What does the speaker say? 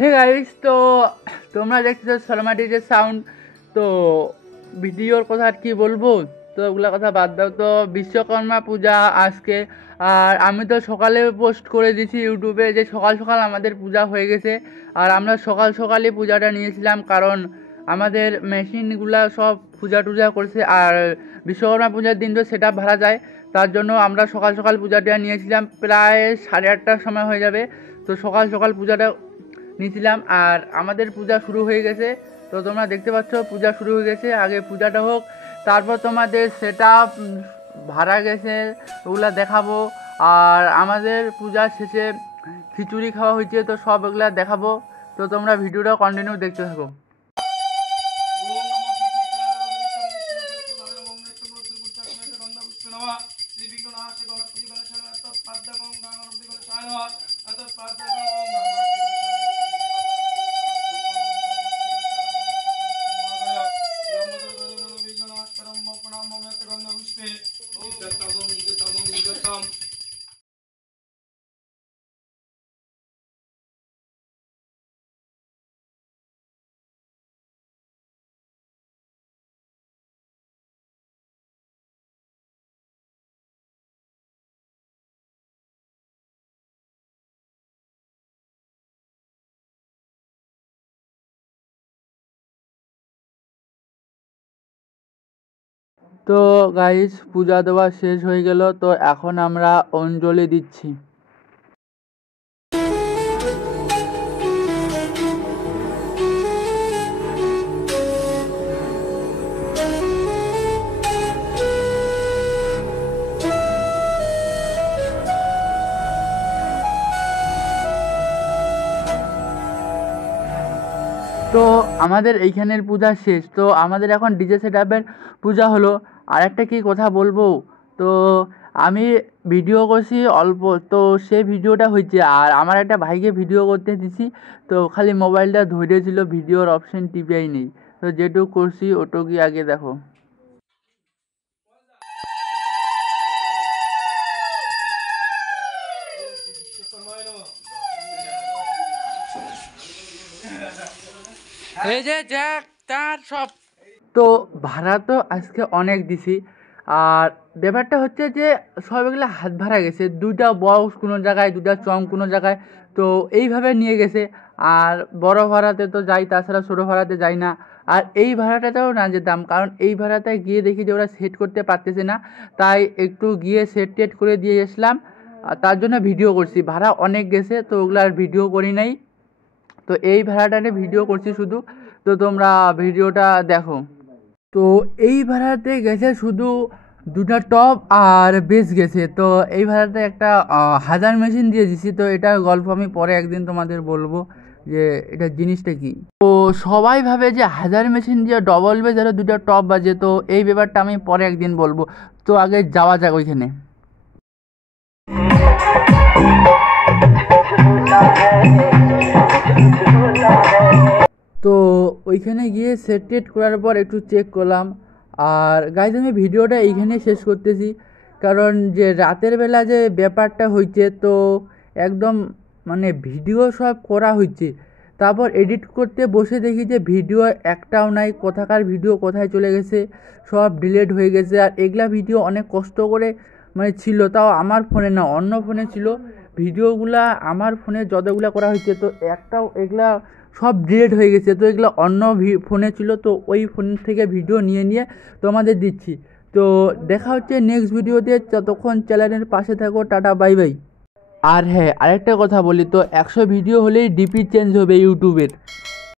Hey guys, তো তোমরা দেখছো সলমা ডিজে সাউন্ড। তো ভিডিওর কথা আর কি বলবো, তো ওগুলা কথা বাদ দাও। তো বিশ্বকর্মা পূজা আজকে, আর আমি তো সকালে পোস্ট করে দিয়েছি ইউটিউবে যে সকাল সকাল আমাদের পূজা হয়ে গেছে। আর আমরা সকাল সকালই পূজাটা নিয়েছিলাম, কারণ আমাদের মেশিনগুলা সব পূজা টুজা করছে, আর বিশ্বকর্মা পূজার দিন তো সেটা ভাড়া যায়। তার জন্য আমরা সকাল সকাল পূজাটা নিয়েছিলাম, প্রায় 8:30টার সময় হয়ে যাবে। তো সকাল সকাল পূজাটা নিয়েছিলাম, আর আমাদের পূজা শুরু হয়ে গেছে। তো তোমরা দেখতে পাচ্ছ পূজা শুরু হয়ে গেছে, আগে পূজাটা হোক, তারপর তোমাদের সেটা ভাড়া গেছে ওগুলা দেখাবো। আর আমাদের পূজার শেষে খিচুড়ি খাওয়া হয়েছে, তো সব এগুলা দেখাবো। তো তোমরা ভিডিওটা কন্টিনিউ দেখতে থাকো। তো গাইস, পূজা দেওয়া শেষ হয়ে গেল, তো এখন আমরা অঞ্জলি দিচ্ছি। তো আমাদের এইখানের পূজা শেষ, তো আমাদের এখন ডিজে সেটআপের পূজা হলো। আর একটা কি কথা বলবো, তো আমি ভিডিও করছি অল্প, তো সে ভিডিওটা হয়েছে, আর আমার একটা ভাইকে ভিডিও করতে দিছি, তো খালি মোবাইলটা ধরেছিল, ভিডিওর অপশন টিপিআই নেই। তো যেটুকু করছি ওটুকুই আগে দেখো। এই যে জ্যাক তার সব, তো ভাড়া তো আজকে অনেক দিছি। আর ব্যাপারটা হচ্ছে যে সব এগুলো হাত ভাড়া গেছে, 2টা বক্স কোনো জায়গায়, 2টা চং কোনো জায়গায়, তো এইভাবে নিয়ে গেছে। আর বড় ভাড়াতে তো যাই, তাছাড়া ছোটো ভাড়াতে যাই না। আর এই ভাড়াটাতেও না যেতাম, কারণ এই ভাড়াতে গিয়ে দেখি যে ওরা সেট করতে পারতেছে না, তাই একটু গিয়ে সেট টেট করে দিয়ে এসলাম। আর তার জন্য ভিডিও করছি, ভাড়া অনেক গেছে, তো ওগুলো আর ভিডিও করি নাই। তো এই ভাড়াটা নিয়ে ভিডিও করছি শুধু, তো তোমরা ভিডিওটা দেখো। তো এই ভাড়াতে গেছে শুধু 2টা টপ আর বেস গেছে। তো এই ভাড়াতে একটা হাজার মেশিন দিয়ে দিছি, তো এটার গল্প আমি পরে একদিন তোমাদের বলবো যে এটা জিনিসটা কি। তো সবাই ভাবে যে হাজার মেশিন দিয়ে ডবল বেস আর 2টা টপ বাজে, তো এই ব্যাপারটা আমি পরে একদিন বলবো। তো আগে যাওয়া যাক ওইখানে। তো ওইখানে গিয়ে সেট টেট করার পর একটু চেক করলাম। আর গাইজ, আমি ভিডিওটা এইখানে শেষ করতেছি, কারণ যে রাতের বেলা যে ব্যাপারটা হয়েছে, তো একদম মানে ভিডিও সব করা হয়েছে, তারপর এডিট করতে বসে দেখি যে ভিডিও একটাও নাই, কোথাকার ভিডিও কোথায় চলে গেছে, সব ডিলিট হয়ে গেছে। আর এগুলা ভিডিও অনেক কষ্ট করে মানে ছিল, তাও আমার ফোনে না, অন্য ফোনে ছিল ভিডিওগুলা। আমার ফোনে যতগুলা করা হয়েছে, তো একটাও এগুলা সব ডিলিট হয়ে গেছে। তো এগুলো অন্য ফোনে ছিল, তো ওই ফোন থেকে ভিডিও নিয়ে নিয়ে তোমাদের দিচ্ছি। তো দেখা হচ্ছে নেক্সট ভিডিওতে, ততক্ষণ চ্যানেলের পাশে থাকো, টাটা বাই বাই। আর হ্যাঁ, আরেকটা কথা বলি, তো 100 ভিডিও হলেই ডিপি চেঞ্জ হবে ইউটিউবের।